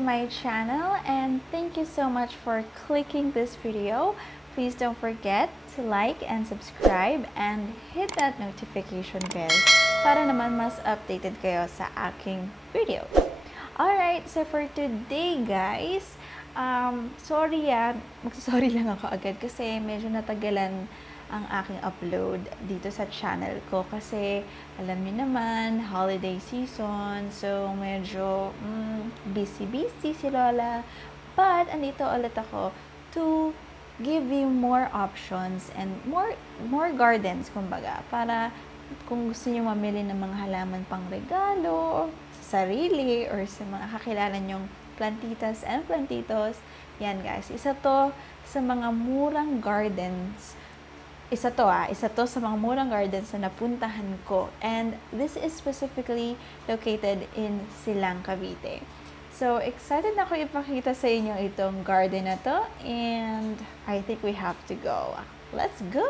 to my channel, and thank you so much for clicking this video. Please don't forget to like and subscribe and hit that notification bell para naman mas updated kayo sa aking video. Alright, so for today guys, sorry magsasorry lang ako agad kasi medyo natagalan ang aking upload dito sa channel ko kasi alam niyo naman, holiday season, so medyo busy si Lola. But andito ulit ako to give you more options and more gardens, kumbaga, para kung gusto niyo mamili ng mga halaman pang regalo sa sarili or sa mga kakilala nyong plantitas and plantitos. Yan guys, isa to sa mga murang gardens. Isa to sa mga murang gardens na napuntahan ko. And this is specifically located in Silang, Cavite. So, excited na ako ipakita sa inyo itong garden na to. And I think we have to go. Let's go!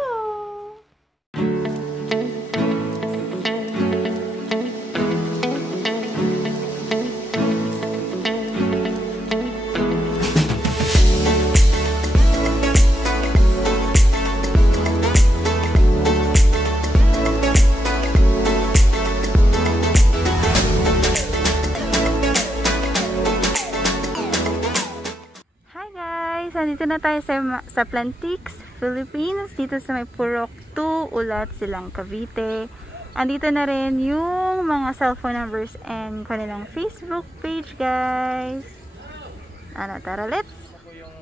Dito na tayo sa Plantix, Philippines, dito sa may Purok 2, Ulat, Silang, Cavite. Andito na rin yung mga cellphone numbers and kanilang Facebook page, guys. Tara, let's! Ako yung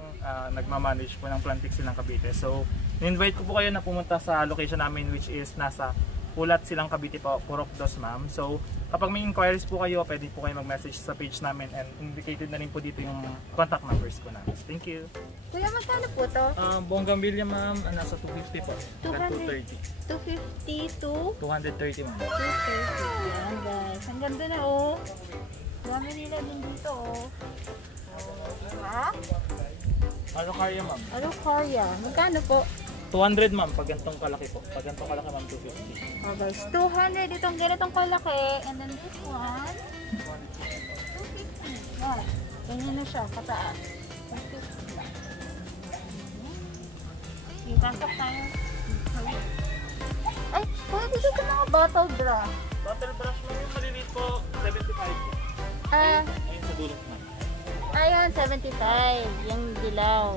nagmamanage po ng Plantix Silang, Cavite. So, in-invite ko po kayo na pumunta sa location namin, which is nasa Ulat, Silang, Cavite po, Purok 2, ma'am. So, kapag may inquiries po kayo, pwede po kayo mag-message sa page namin and indicated na rin po dito yung contact numbers ko namin. Thank you! Kuya, magkano po to? Bonggambilya, ma'am, nasa 250 po. 230. 250 to? 230, ma'am. 230. Yan, guys. Ang ganda na, oh. Dami nila din dito, oh. Ha? Alucarya, ma'am. Alucarya. Magkano po? 200, ma'am, pag gantong kalaki po. Pag gantong kalaki, ma'am, 250. Oh guys, 200 itong ganitong kalaki. And then this one, 250. Yan. Ganyan na siya, kataas. 250. Itasok tayo. Ay, pwede dito sa mga bottle brush. Bottle brush, ma'am, yung maliliit po, 75 po. Ayun sa dulot, ma'am. Ayun, 75. Yung dilaw.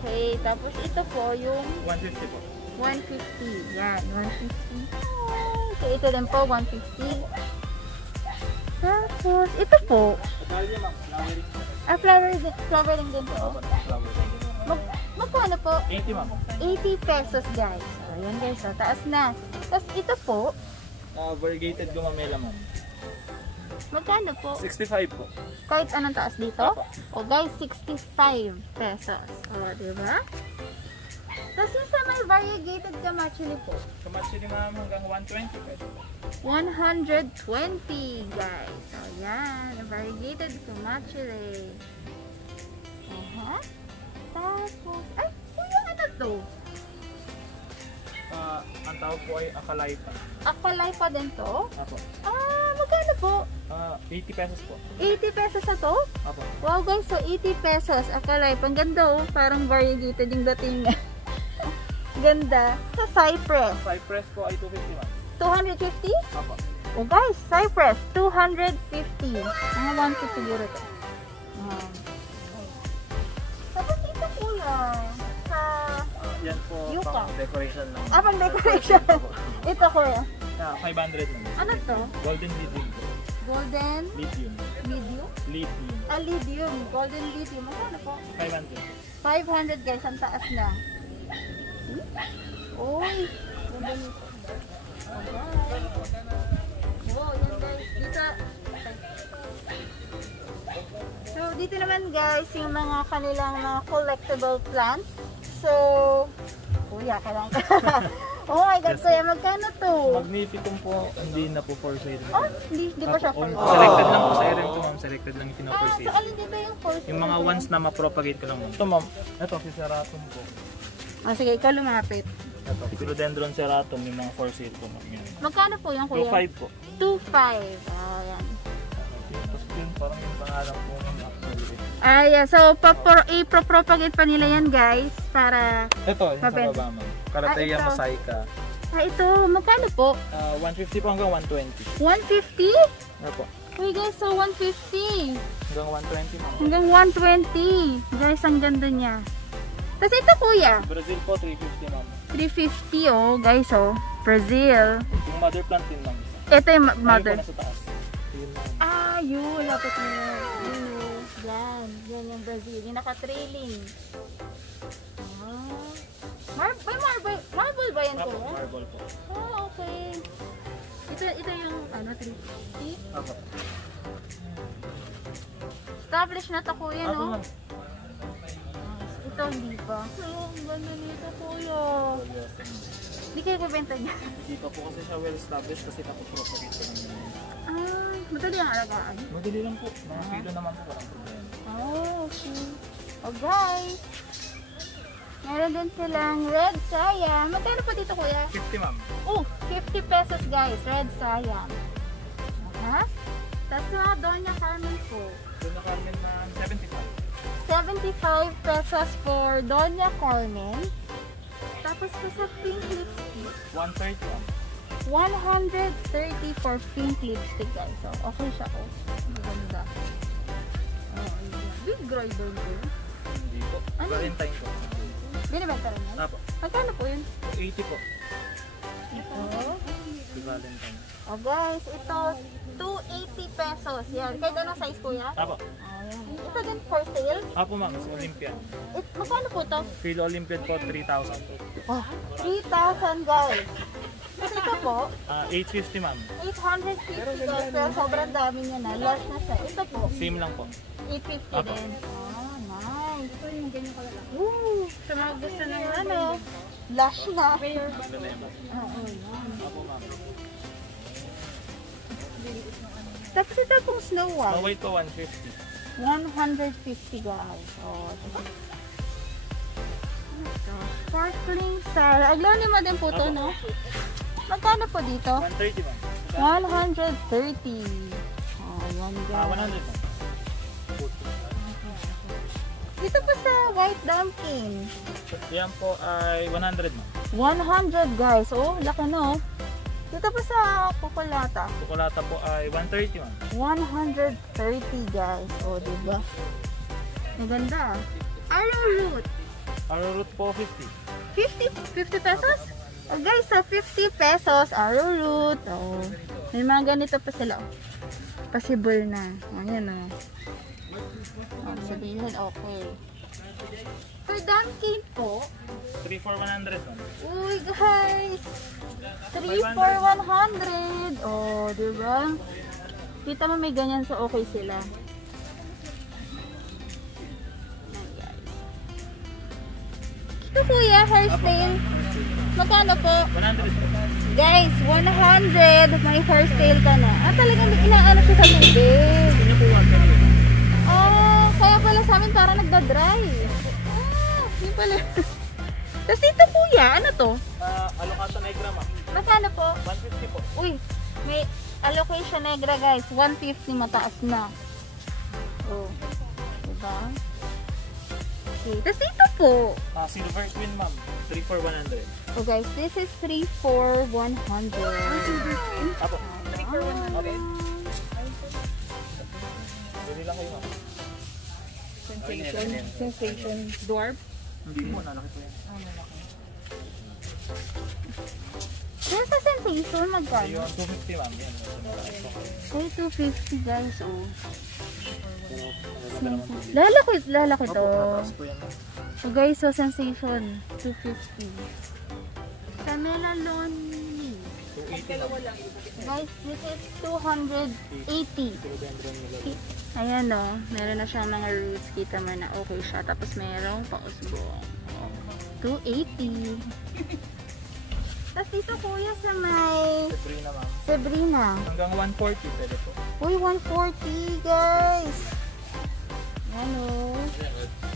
Okay, tapos ito po yung 150 po. 150. Yan, 150. Okay, ito din po, 150. Tapos, ito po. Atalya, ma'am, flowering. Flowering din po. Magkano po? 80, ma'am. 80 pesos, guys. So, ayan guys, so, taas na. Tapos ito po. Variegated gumamela, ma'am. Magkano po? 65 po. Kahit anong taas dito? Opo. O guys, 65 pesos. O, diba? Tapos yung sa may variegated kamachili po. Kamachili, ma'am, hanggang 120 pesos. 120, guys. So, yan. Variegated kamachili. Tapos, ay, kuya, ano to? Ang tawag po ay Acalypa. Acalypa din to? Apo. Magkano po? 80 pesos po. 80 pesos na to? Apo. Wow guys, so 80 pesos. Acalypa. Ang ganda, oh. Parang variegated yung dating. Ganda. Sa Cypress. Cypress po ay 250, ma'am. 250? Apo. Oh guys, Cypress. 250. Mga 150 siguro to. Tapos ito kuya. Sa Yan po, Yuka. pang decoration lang. pang decoration. Ito kuya. 500 lang. Ano to? Golden lithium po. Golden Lithium. medium? Lithium. Lithium. Golden lithium. Magkano po? 500 po. 500 guys, ang taas na. Uy, ganda nito. Wow, yan guys. Dito. So, dito naman guys, yung mga kanilang mga collectible plants. So, kuya, kailangan ka. Oh my God, kuya, magkano to? Magnificum po, hindi na po for sale. Oh, hindi ba siya for sale? Selected lang po sa area ko, ma'am. Selected lang yung pino-for So sale. alin dito yung for sale? Yung mga ones na ma-propagate ko lang, ma'am. Ito, ma'am. Ito, si Seratum po. Sige, ikaw lumapit. Ito, Philodendron Seratum, yung mga for sale po, ma'am. Magkano po yung kuya? 2.5 po. 2.5. Ayan. Tapos yun, parang yung pangalan ko ng actually. Yeah. So, i-propagate pa nila yan, guys, para... Ito, yung sa baba, ma'am. Karateya ito. Mosaika. Ito, magkano po? 150 po hanggang 120. 150? Opo. Uy, guys, so 150. Hanggang 120, ma'am. Hanggang 120. Guys, ang ganda niya. Tapos ito, kuya. Brazil po, 350, ma'am. 350, oh, guys, oh. Brazil. Yung mother plant din, ma'am. Ito yung mother. Ayun po, nasa taas. Yun, ma'am. Yun. Lapit nyo. Yun, oh. Yan. Yan yung Brazil. Yung naka-trailing. Marble ba yan, Opo, kuya? marble po. Okay. Ito yung, 350? Opo. Established na to, kuya, Opo, no? ma'am. Ito, hindi pa. Ang ganda nito, kuya. Hindi kayo kubenta niya. Hindi pa po kasi siya well established kasi tapos propagate ko naman. Madali ang alagaan. Madali lang po. Mga kilo naman po, walang problema. Okay. Oh, guys. Meron din silang red sayang. Magkano po dito, kuya? 50, ma'am. 50 pesos, guys. Red sayang. Tapos na Doña Carmen po. Doña Carmen na 75 pesos for Doña Carmen. Tapos po sa pink lipstick, 130, ma'am. 130 for pink lipstick, guys. So, okay siya, oh. Maganda. Big grinder po. Hindi po. Valentine po. Binibenta rin yan? Apo. Magkano po yun? 80 po. Ito. Si Valentine. Oh, guys, ito 280 pesos. Yan. Kahit anong size, kuya? Apo. Ayan. Ito din for sale. Apo, ma'am. Si Olympian. Magkano po to? Filo Olympian po, 3,000 po. 3,000, guys. Kasi ito po, 850, ma'am. 850 guys. Pero sobrang dami niya na. Large na siya. Ito po, Same lang po. 850 Apo. din. Nice. Ito yung ganyan kalala. Sa mga gusto ng lush na. Ano na yun, ma'am? Yan. Apo, ma'am. Tapos ito pong Snow Snow White. White po, 150. 150 guys. Ito. Sparkling Star. Agloni mo din po to, Apo. no? Magkano po dito? 130, ma'am. 130. Yan guys. 100, ma'am. Dito po sa White Dumpkin. Yan po ay 100, ma'am. 100 guys. Oh, laki no. Dito po sa Kukulata. Chocolata po ay 130, ma'am. 130 guys. Oh, diba? Maganda. Arrowroot. Arrowroot po, 50. 50 pesos? Oh, guys, so 50 pesos. Arrowroot. Oh. May mga ganito pa sila. Oh. Possible na. Ayan oh. Sabihin, okay. For Dunkin po, 3 for 100, ma'am. uy guys, 3 for 100. Oh, diba? Kita mo may ganyan, so okay sila. Ito kuya, hairstyle. Magkano po? 100. Guys, 100. May hairstyle ka na. Talagang inaano siya sa tubig. Kaya pala sa amin parang nagda-dry. Yun pala. Tapos dito kuya, ano to? Alocata Negra, ma'am. Magkano po? 150 po. Uy, may allocation negra guys. 150 mataas na. Oh. Diba? Okay. Tapos dito po. Silver Queen, ma'am. 3 for 100. Oh guys, this is 3 for 100. Apo. 3 for 100. Dali lang kayo, ma'am. Sensation. Dwarf. Hindi po, nalaki po yan. Yan sa sensation, magkano? Ayun, 250, ma'am. Yan. Ay, 250 guys, oh. Lalaki to. Mataas po yan, ma'am. So guys, so sensation, 250. Sa Melaloni. 280 lang. Guys, this is 280. Ayan o, meron na siyang mga roots. Kita mo na okay siya. Tapos merong pausbong. 280. Tapos dito kuya sa may Sabrina, ma'am. Sabrina. Hanggang 140 pwede po. Uy, 140 guys. Ayan o.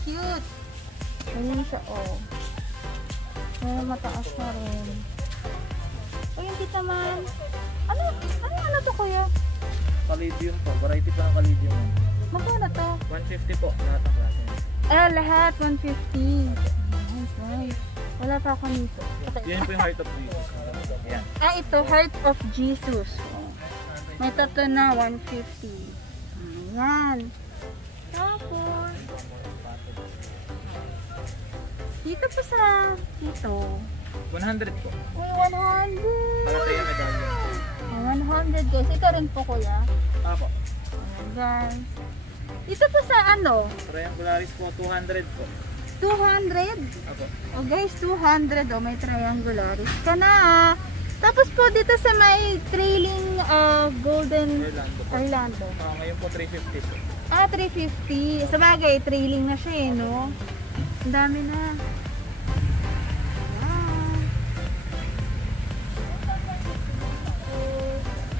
Cute. Ayan siya o. Ayan, mataas na rin. Uy, yung kita man. Ano to kuya? Caladium po. Variety pa ng Caladium. Magkano to? 150 po. Lahat ng klase. Lahat 150. Nice, nice. Wala pa ako nito. Yan po yung Heart of Jesus. Yan. Ito, Heart of Jesus. May tatlo na 150. Ayan. Tapos, dito po sa dito. 100 po. Uy, 100. Palataya medallion. 100 guys. Ito rin po kuya. Apo. Ayan guys. Dito po sa ano? Triangularis po, 200 po. 200. Apo. Oh guys, 200. Oh, may triangularis ka na. Tapos po dito sa may trailing golden Orlando. Ngayon po 350 po. 350. Sa bagay, trailing na siya no? Ang dami na.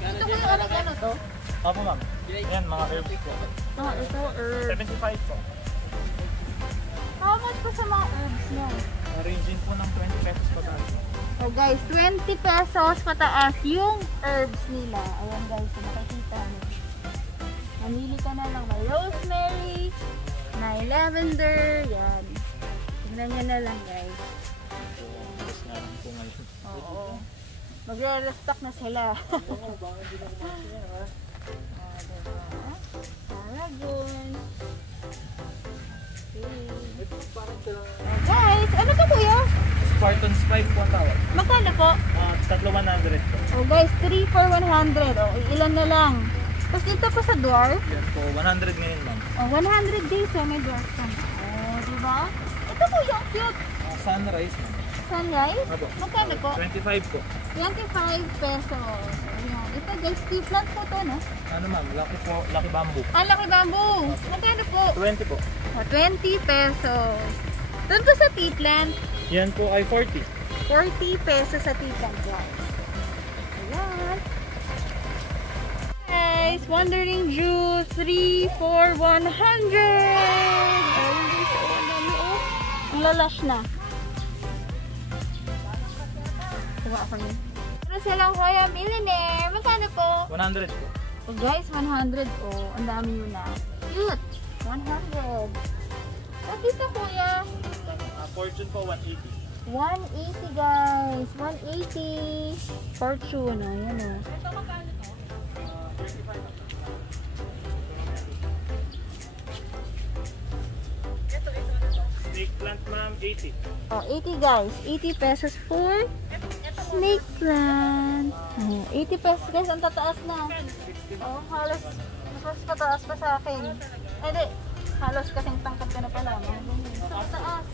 Ito ko yung ano to? Apo ma'am. Yan, mga herbs po. Ito herbs. 75 po. How much po sa mga herbs mo? Ranging po ng 20 pesos po tayo. Oh guys, 20 pesos pataas yung herbs nila. Ayan guys, makikita mo. Mamili ka na ng may rosemary, may lavender, yan. Tignan nyo na lang guys. Yes na lang po ngayon. Oo. Magre-restock na sila. Paragon. Guys, ano to kuya? Spartans 5 po ang tawag. Magkano po? Tatlo 100 po. Oh guys, 3 for 100. Oh, ilan na lang. Tapos dito po sa dwarf. Yan po, 100 million ma'am. Oh, 100 days so may dwarf ka na. Oh, diba? Ito po yung cute. Sunrise ma'am. Sunrise? Apo. Magkano po? 25 po. 25 pesos. Ayan. Ito guys, tea plant po to, no? Ano ma'am, lucky po, lucky bamboo. Laki bamboo. Magkano po? 20 po. Oh, 20 pesos. Doon po sa tea plant, Yan po ay 40. 40 pesos sa tea plant, guys. Ayan. Guys, Wandering Juice, 3 for 100. Ayun guys, ang dami oh. Ang lalash na. Diba ako niya? Pero silang kuya, millionaire. Magkano po? 100 po. Oh guys, 100 oh. Ang dami yun na. Cute. 100. At dito kuya, Fortune po 180. 180 guys. 180. Fortune. Ayan oh. Ito magkano to? 35. Snake plant ma'am, 80. Oh, 80 guys. 80 pesos for snake plant. Oh, 80 pesos guys. Ang tataas na. Oh, halos mas pataas pa sa akin. Hindi. Halos kasing tangkad ko na pala. Sa taas.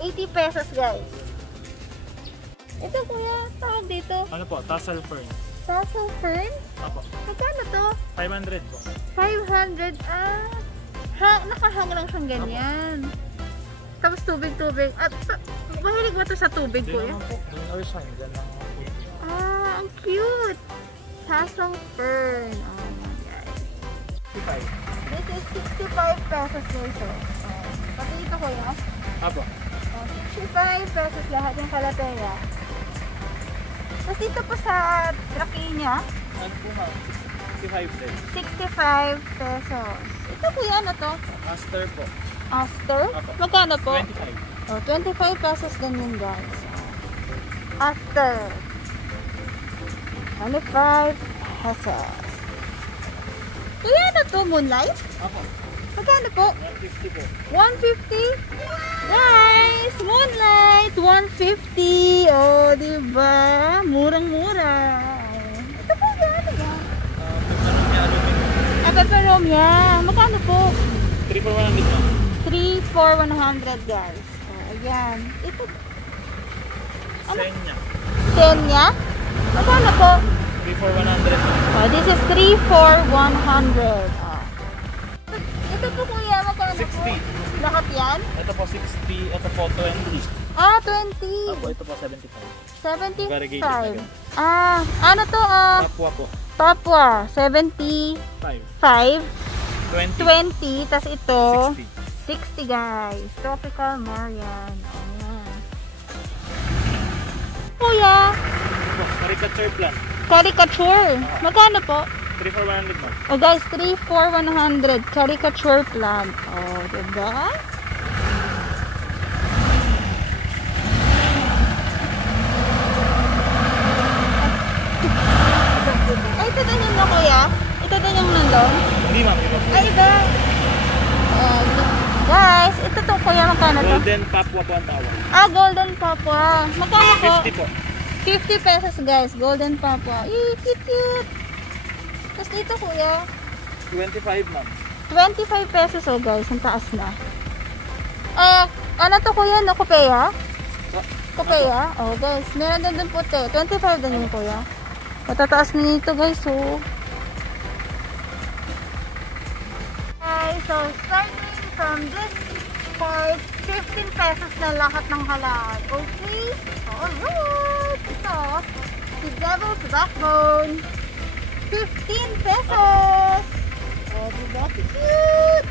80 pesos guys. Ito kuya. Tawag dito. Ano po? Tassel fern. Tassel fern? Apo. Magkano to? 500 po. 500. Nakahang lang siyang ganyan. Tapos tubig-tubig. At mahilig ba ito sa tubig Hindi kuya? naman po. Green or shine. Diyan lang po. Ang cute! Tassel fern. Oh my God. 65. This is 65 pesos guys. Pati ito kuya. Apo. 65 pesos lahat yung kalateya. Tapos dito po sa Trapinia, Ano po ma'am? 65 din. 65 pesos. Ito kuya, ano to? Aster po. Aster? Apo. Magkano po? 25. Oh, 25 pesos din yun guys. Aster. 25 pesos. Kuya, ano to? Moonlight? Apo. Magkano po? 150 po. 150? Guys, Moonlight, 150. Oh, diba? Murang-mura. Ito po yan, yan. Pepperomia. Magkano po? 3 for 100 ma'am. 3 for 100 guys. Oh, ayan. Ito. Senya. Kenya. Magkano po? 3 for 100 ma'am. Oh, this is 3 for 100. Oh. Ito po kuya, magkano po? 60. Lahat yan? Ito po 60. Ito po 20. 20. Apo, ito po 75. 75. Variegated Ano to? Papua po. Papua, 75. 5. 20. 20. Tas ito, 60. 60 guys. Tropical Marian. Ayan. Kuya, Ito po, caricature plant. caricature. Magkano po? 3 for 100 ma'am. Oh guys, 3 for 100. Caricature plant. Oh, diba? Ay, ito din yung kuya? Ito din yung nandun? Hindi ma'am, iba po. Ay, iba. Oh, guys, ito to kuya, magkano to? Golden Papua po ang tawag. Ah, golden papua. Magkano po? 50 po. 50 pesos guys, golden papua. Cute, cute. Tapos dito kuya, 25 ma'am. 25 pesos oh guys, ang taas na. Ano to kuya, no? Kopeya? Kopeya? Oh guys, meron din puti. 25 din yung kuya. Matataas na nito guys, oh. Okay, so starting from this part, 15 pesos na lahat ng halal. Okay? Alright! Ito, si Devil's Backbone. 15 pesos! Oh, diba? Cute!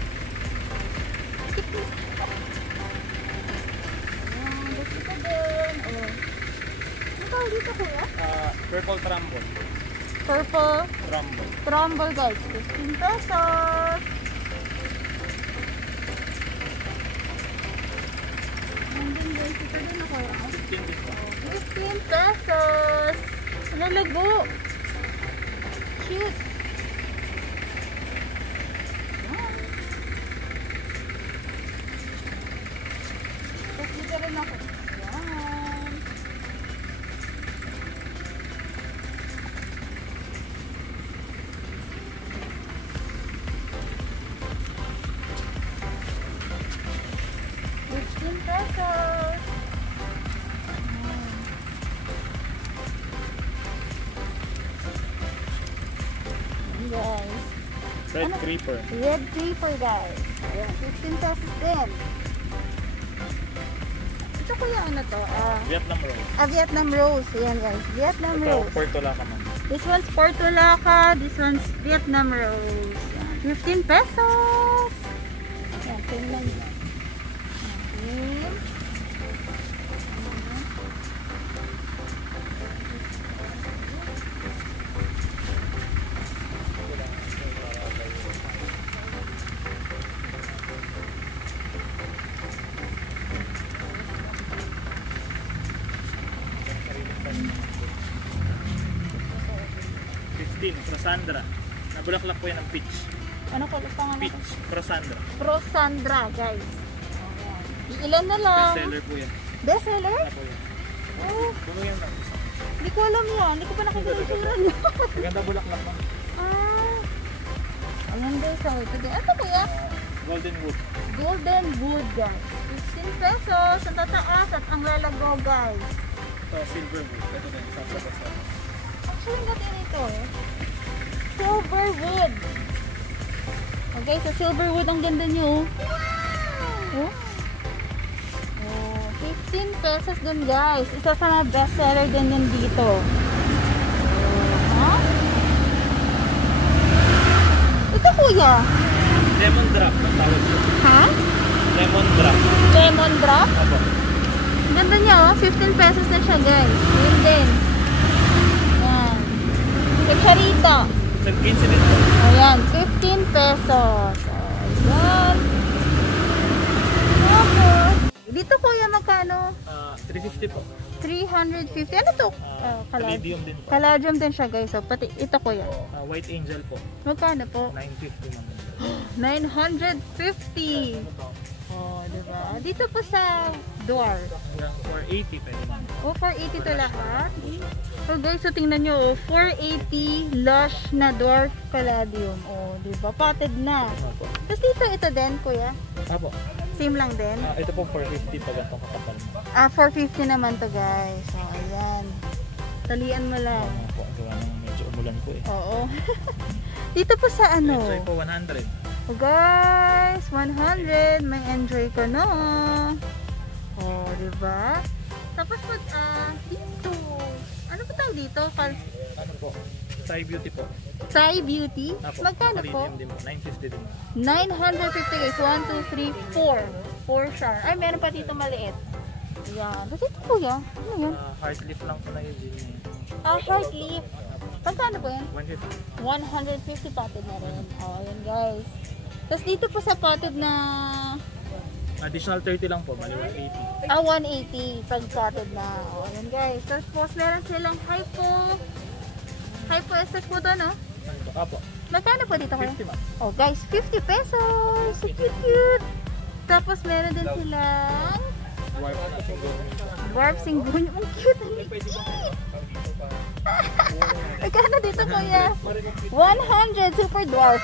Ayan, gusto ko din. Oh. Ano tawag dito kuya? Purple Trumbull. Purple Trumbull. Trumbull guys. 15 pesos. Nandun guys, ito din ako. 15 din po. 15 pesos. Nalago. Cute. Yan. Tapos dito rin ako. Yan. $15. Guys. Red Creeper. Red Creeper guys. Ayan, 15 pesos din. Ito kuya ano to? Vietnam Rose. Vietnam Rose. Ayan guys. Vietnam Ito, Rose. Portulaca ma'am. This one's Portulaca. This one's Vietnam Rose. Ayan, 15 pesos. Ayan, tingnan nyo. Okay. Prosandra. Nabulaklak po yan ng peach. Ano ko pangalan? Peach. Prosandra. Prosandra guys. Ayan. Ilan na lang? Best seller po yan. Best seller? Ano po yan? Puno yan ma'am. Hindi ko alam yan. Hindi ko pa nakikita yung tsura niya. Maganda bulaklak ma'am. Ayan guys. So, ito din. Ano kuya? Golden Wood. Golden Wood guys. 15 pesos. Ang tataas at ang lalago guys. Ito, Silver Wood. Ito din. Sasa-sasa. Actually, natin ito eh. Silver Wood. Okay, so Silver Wood ang ganda nyo. Oh. Oh, 15 pesos dun guys. Isa sa mga best seller din yun dito. Oh, ito kuya. Lemon Drop. Ang tawag po. Ha? Lemon Drop. Lemon drop. Apo. Ganda niya oh. 15 pesos na siya guys. Yun din. Yan. Kucharita. Sa 15 din po. Ayan, 15 pesos. Ayan. Tapos, dito kuya magkano? 350 po. 350. Ano to? Palladium din po. Palladium din siya guys. So, pati ito kuya. White Angel po. Magkano po? 950 ma'am. 950. Oh, diba? Dito po sa door. 480 pwede ma'am. Oh, 480 to lahat. So guys, so tingnan nyo, oh, 480 lush na dwarf palladium. Oh, diba? Potted na. Apo. Tapos dito, ito din, kuya. Apo. Same lang din. Ito po 450 pag itong kakapal mo. 450 naman to guys. So, ayan. Talian mo lang. Apo, gawa ng medyo umulan po eh. Oo. Dito po sa ano? Enjoy po 100. Oh, guys, 100. May enjoy ka na. Oh, diba? Tapos po, dito. Ano po tayo dito? Ano po? Thai Beauty po. Thai Beauty? Apo. Magkano po? Palladium din po. 950 din. 950 guys. 1, 2, 3, 4. 4 siya. Ay, meron pa dito maliit. Yan. Tapos ito kuya. Ano yan? Heart leaf lang po na yung gin. Heart leaf. Pagkano po yan? 150. 150 potted na rin. Oh, ayan guys. Tapos dito po sa potted na Additional 30 lang po, bali 180. 180 pag potted na. Oh, ayan guys. Tapos meron silang hypo estate po to, no? Ano ba? Apo. Magkano po dito kayo? 50 ma'am. Oh guys, 50 pesos. So cute. Tapos meron din silang dwarf singgon. Ang cute. Magkano dito kuya? 100 super dwarf.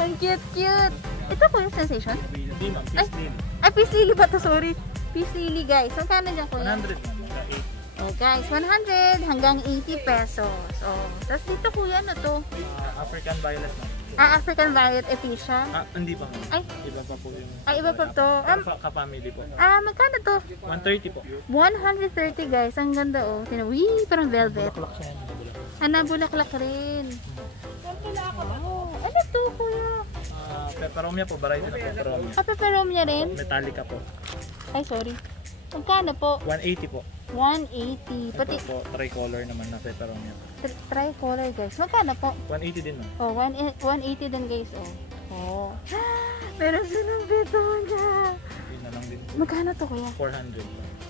Ang cute. Ito kuya sensation? Hindi ma'am, peace deal. Ay, peace lily ba to? Sorry. Peace lily guys. Magkano dyan kuya? 100 ma'am, 80. Oh guys, 100 hanggang 80 pesos. Oh, tapos dito kuya, ano to? African violet ma'am. African Violet Ephesia. Hindi pa ma'am. Ay. Iba pa po yung... Iba pa to. Ka-family po. Magkano to? 130 po. 130 guys. Ang ganda oh. Wee, parang velvet. Bulaklak siya yan. Bulaklak rin. Wow. Ano to kuya? Peperomia po, variety na peperomia. Peperomia rin? Metallica po. Ay, sorry. Magkano po? 180 po. 180. Pati Ito po, tricolor naman na peperomia. tricolor guys. Magkano po? 180 din ma'am. Oh, 180 din guys. Oh. Meron silang betonya. Yun na lang din. Magkano to kuya? 400.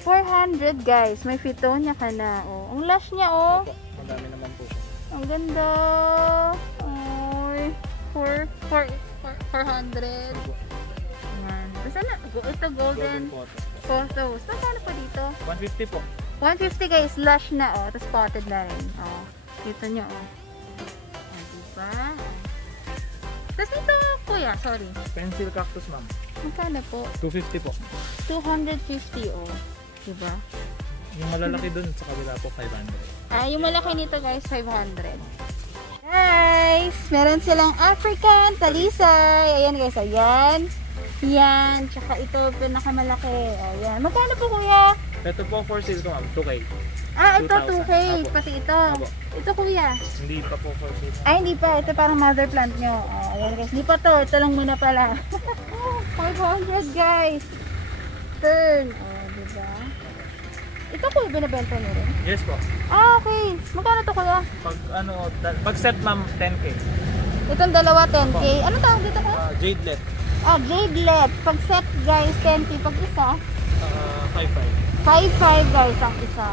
400 guys. May fitonya ka na. Oh. Ang lash niya oh. Opo, madami naman po. Ang ganda. Ay, 400. Ayan. Basta na, ito golden photos. Magkano pa dito? 150 po. 150 guys, lush na oh. Tapos spotted na rin. Oh, kita nyo oh. Oh, diba? Tapos dito kuya, sorry. Pencil cactus ma'am. Magkano po? 250 po. 250 oh. Diba? Yung malalaki dun sa kabila po 500. Yung malaki nito guys, 500. Guys, meron silang African talisay. Ayan guys, ayan. Yan, tsaka ito pinakamalaki. Ayan. Magkano po kuya? Ito po for sale ko ma'am, 2K. Ito 2,000. 2K. Apo. Pati ito. Apo. Ito kuya. Hindi pa po for sale. Ay, hindi pa. Ito parang mother plant nyo. Ayan guys. Hindi pa to. Ito lang muna pala. 500 guys. Turn. Diba? Ito kuya, binibenta nyo rin? Yes po. Okay. Magkano to kuya? Pag set ma'am, 10K. Itong dalawa, 10K. Ano tawag dito kuya? Jadelet. Jadelet. Pag set guys, 10K. Pag isa, 5.5. 5.5 guys ang isa.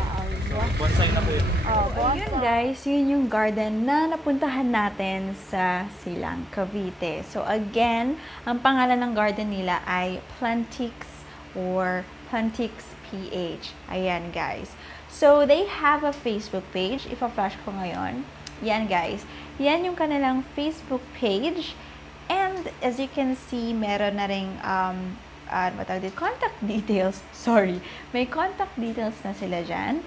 So, bonsai na po yun. Ayun guys, yun yung garden na napuntahan natin sa Silang, Cavite. So again, ang pangalan ng garden nila ay Plantix or Plantix PH. Ayan guys. So they have a Facebook page. Ipa-flash ko ngayon. Yan guys. Yan yung kanilang Facebook page. And as you can see, meron na ring contact details. Sorry. May contact details na sila dyan.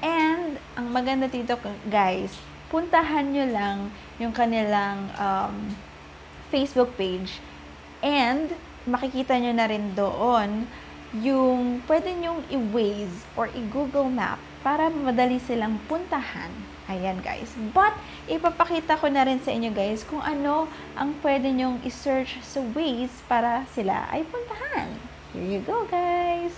And ang maganda dito guys, puntahan nyo lang yung kanilang Facebook page. And makikita nyo na rin doon yung pwede nyong i-Waze or i-Google Map para madali silang puntahan. Ayan guys. But, ipapakita ko na rin sa inyo guys kung ano ang pwede nyong i-search sa Waze para sila ay puntahan. Here you go guys.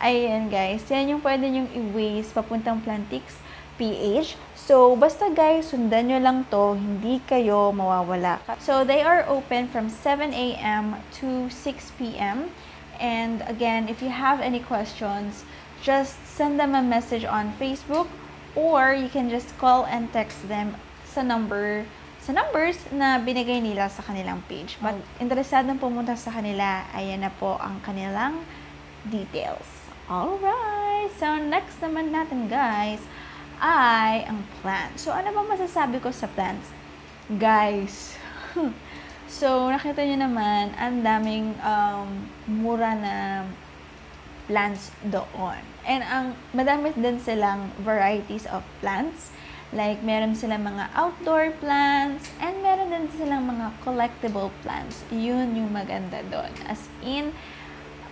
Ayan guys. Yan yung pwede nyong i-Waze papuntang Plantix PH. So, basta guys, sundan nyo lang to. Hindi kayo mawawala. So, they are open from 7 a.m. to 6 p.m. And again, if you have any questions, just send them a message on Facebook or you can just call and text them sa numbers na binigay nila sa kanilang page. But interesadong pumunta sa kanila, ayan na po ang kanilang details. Alright! So, next naman natin guys ay ang plants. So, ano ba masasabi ko sa plants? Guys, so, nakita nyo naman, ang daming mura na plants doon. And madami din silang varieties of plants. Like, meron silang mga outdoor plants, and meron din silang mga collectible plants. Yun yung maganda doon. As in,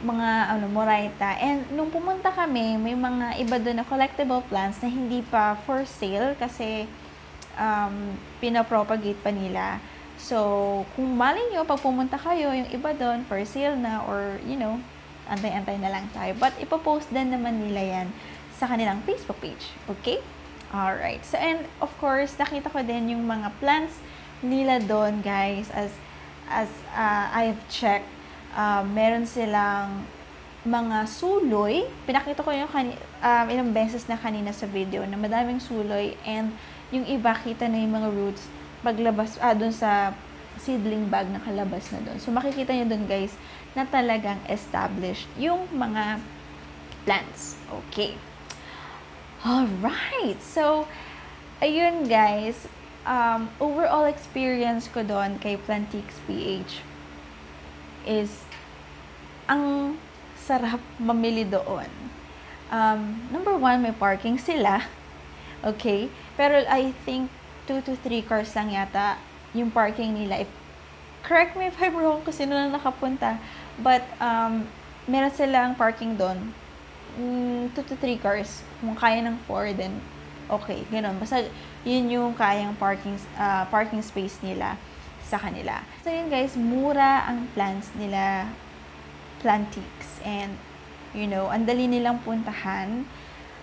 mga murayta. And nung pumunta kami, may mga iba doon na collectible plants na hindi pa for sale kasi pinapropagate pa nila. So, kung mali nyo, pag pumunta kayo, yung iba doon, for sale na, or, you know, antay-antay na lang tayo. But, ipopost din naman nila yan sa kanilang Facebook page. Okay? Alright. So, and of course, nakita ko din yung mga plants nila doon, guys. As I have checked, meron silang mga suloy. Pinakita ko yung ilang beses na kanina sa video na madaming suloy, and yung iba kita na yung mga roots paglabas doon sa seedling bag na kalabas na doon. So makikita nyo doon, guys, na talagang established yung mga plants. Okay. Alright. So ayun, guys, overall experience ko doon kay Plantix PH is ang sarap mamili doon. Number one, may parking sila. Okay? Pero I think 2 to 3 cars lang yata yung parking nila. Correct me if I'm wrong kasi na nakapunta. But, meron silang parking doon. 2 to 3 cars. Kung kaya ng 4, then okay. Ganun. Basta yun yung kayang parking space nila sa kanila. So yun, guys, mura ang plants nila, Plantix. And, you know, ang dali nilang puntahan.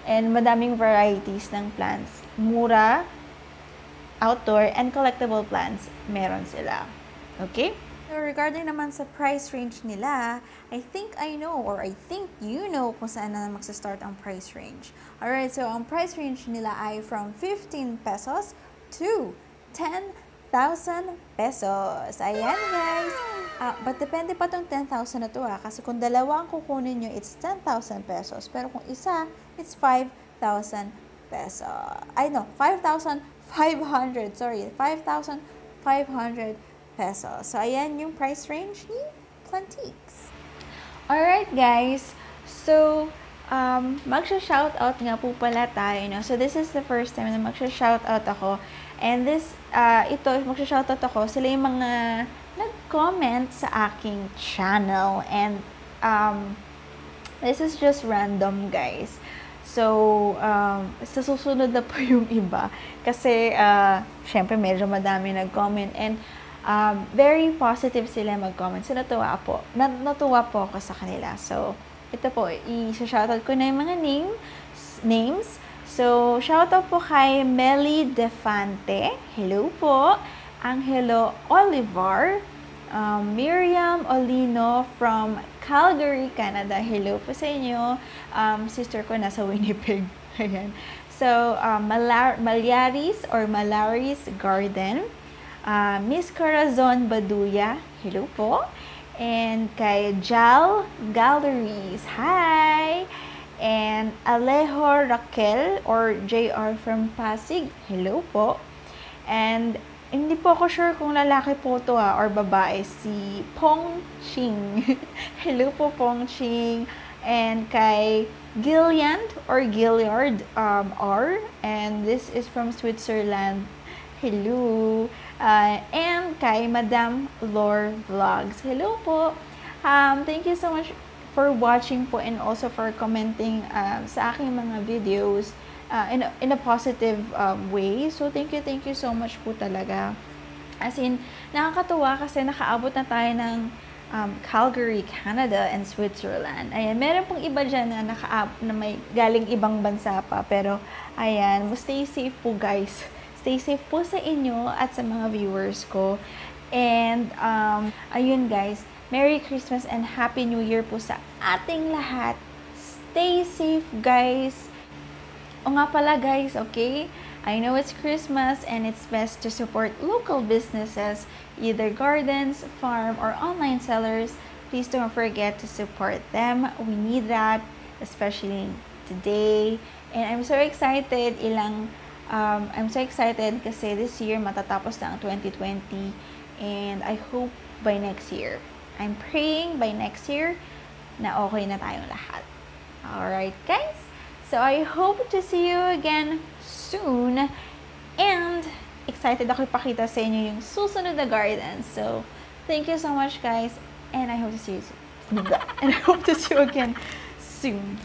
And madaming varieties ng plants. Mura, outdoor, and collectible plants, meron sila. Okay? So, regarding naman sa price range nila, I think I know, or I think you know kung saan na magsa-start ang price range. Alright, so ang price range nila ay from 15 pesos to 10,000 pesos. Ayan, guys. But depende pa tong 10,000 na to, kasi kung dalawa ang kukunin nyo, it's 10,000 pesos. Pero kung isa, it's 5,000 pesos. Ay, no, 5,500. Sorry, 5,500 pesos. So, ayan yung price range ni Plantix. Alright, guys. So, magsha-shoutout nga po pala tayo, no? So, this is the first time na magsha-shoutout ako. And this, magsha-shoutout ako. Sila yung mga nag-comment sa aking channel. And, this is just random, guys. So, sa susunod na po yung iba. Kasi, syempre, medyo madami nag-comment. And, very positive sila mag-comment. So, natuwa po ako sa kanila. So, ito po, i-shoutout ko na yung mga names. So, shoutout po kay Melly Defante. Hello po. Angelo Olivar. Miriam Olino from Calgary, Canada. Hello po sa inyo. Sister ko nasa Winnipeg. Ayan. So, Malaris Garden. Miss Corazon Baduya. Hello po. And kay Jal Galleries. Hi! And Alejo Raquel or JR from Pasig. Hello po. And hindi po ako sure kung lalaki po to or babae. Si Pong Ching. Hello po, Pong Ching. And kay Gilliard R. And this is from Switzerland. Hello. And kay Madam Lore Vlogs. Hello po. Thank you so much for watching po and also for commenting sa aking mga videos. In a positive way. So, thank you so much po talaga. As in, nakakatuwa kasi nakaabot na tayo ng Calgary, Canada, and Switzerland. Ayan, meron pong iba dyan na na may galing ibang bansa pa. Pero, ayan, stay safe po, guys. Stay safe po sa inyo at sa mga viewers ko. And, ayun, guys, Merry Christmas and Happy New Year po sa ating lahat. Stay safe, guys. O nga pala, guys, okay? I know it's Christmas and it's best to support local businesses, either gardens, farm, or online sellers. Please don't forget to support them. We need that, especially today. And I'm so excited. I'm so excited kasi this year matatapos na ang 2020 and I hope by next year. I'm praying by next year na okay na tayong lahat. Alright, guys? So, I hope to see you again soon. And, excited ako ipakita sa inyo yung susunod na garden. So, thank you so much, guys. And I hope to see you soon. And I hope to see you again soon.